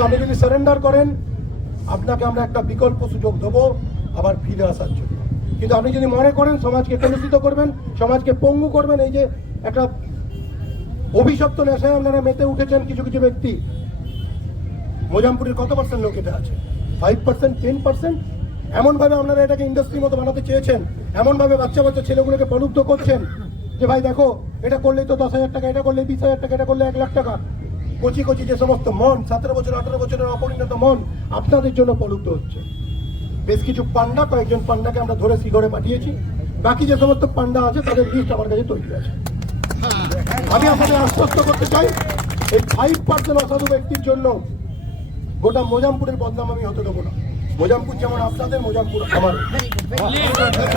কিন্তু আপনি যদি সারেন্ডার করেন আপনাকে আমরা একটা বিকল্প সুযোগ দেবো আবার ফিরে আসার জন্য। কিন্তু আপনি যদি মনে করেন সমাজকে কলুষিত করবেন, সমাজকে পঙ্গু করবেন, এই যে একটা অভিশপ্ত নেশায় আপনারা মেতে উঠেছেন কিছু কিছু ব্যক্তি। মোজামপুরের কত পার্সেন্ট লোক এটা আছে? 5%, 10%। এমনভাবে আপনারা এটাকে ইন্ডাস্ট্রির মতো বানাতে চেয়েছেন, এমনভাবে বাচ্চা বাচ্চা ছেলেগুলোকে প্রলুব্ধ করছেন যে ভাই দেখো এটা করলেই তো 10,000 টাকা, এটা করলে 20,000 টাকা, এটা করলে 1 লাখ টাকা। কচি কচি যে সমস্ত মন, 17 বছর 18 বছরের অপরিণত মন আপনাদের জন্য প্রলুব্ধ হচ্ছে। বেশ কিছু পান্ডা, কয়েকজন পান্ডাকে আমরা ধরে শিগরে পাঠিয়েছি। বাকি যে সমস্ত পান্ডা আছে তাদের লিস্ট আমার কাছে তৈরি আছে। আমি আপনাদের আশ্বস্ত করতে চাই এই 5% অসাধু ব্যক্তির জন্য গোটা মোজামপুরের বদনাম আমি হতে দেবো না। মোজামপুর যেমন আপনাদের, মোজামপুর আমারও।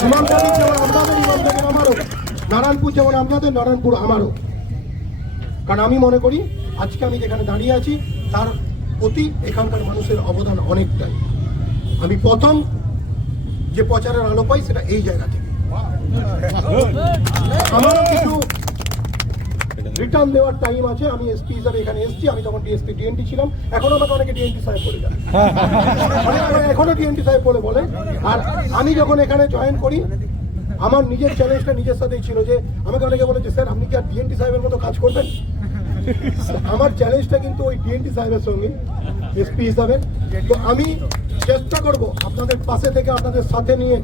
ইমামবাড়ি যেমন আপনাদের, ইমামবাড়ি আমারও। নারায়ণপুর যেমন আপনাদের, নারায়ণপুর আমারও। কারণ আমি মনে করি আজকে আমি যেখানে দাঁড়িয়ে আছি তার প্রতি এখানকার মানুষের অবদান অনেকটাই। আমি প্রথম যে প্রচারের আলো পাই সেটা এই জায়গা থেকে। আমারও কিছু রিটার্ন দেওয়ার টাইম আছে। আমি এসপি হিসাবে এখানে এসেছি, আমি তখন ডিএসপি ডিএনটি ছিলাম, এখনো আমাকে অনেকে ডিএনটি সাহেব বলে যায়, এখনো ডিএনটি সাহেব বলে। আর আমি যখন এখানে জয়েন করি আমার নিজের চ্যালেঞ্জটা নিজের সাথেই ছিল যে আমাকে অনেকে বলে যে স্যার আপনি কি আর ডিএনটি সাহেবের মতো কাজ করবেন? আমার চ্যালেঞ্জটা কিন্তু ওই ডিএনটি সাহেবের সঙ্গে এসপি হিসাবে। তো আমি চেষ্টা করব আপনাদের পাশে থেকে, আপনাদের সাথে নিয়ে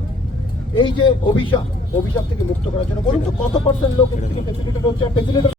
এই যে অভিশাপ থেকে মুক্ত করার জন্য। বলুন তো কত পার্সেন্ট লোক ফেসিলিটেড হচ্ছে?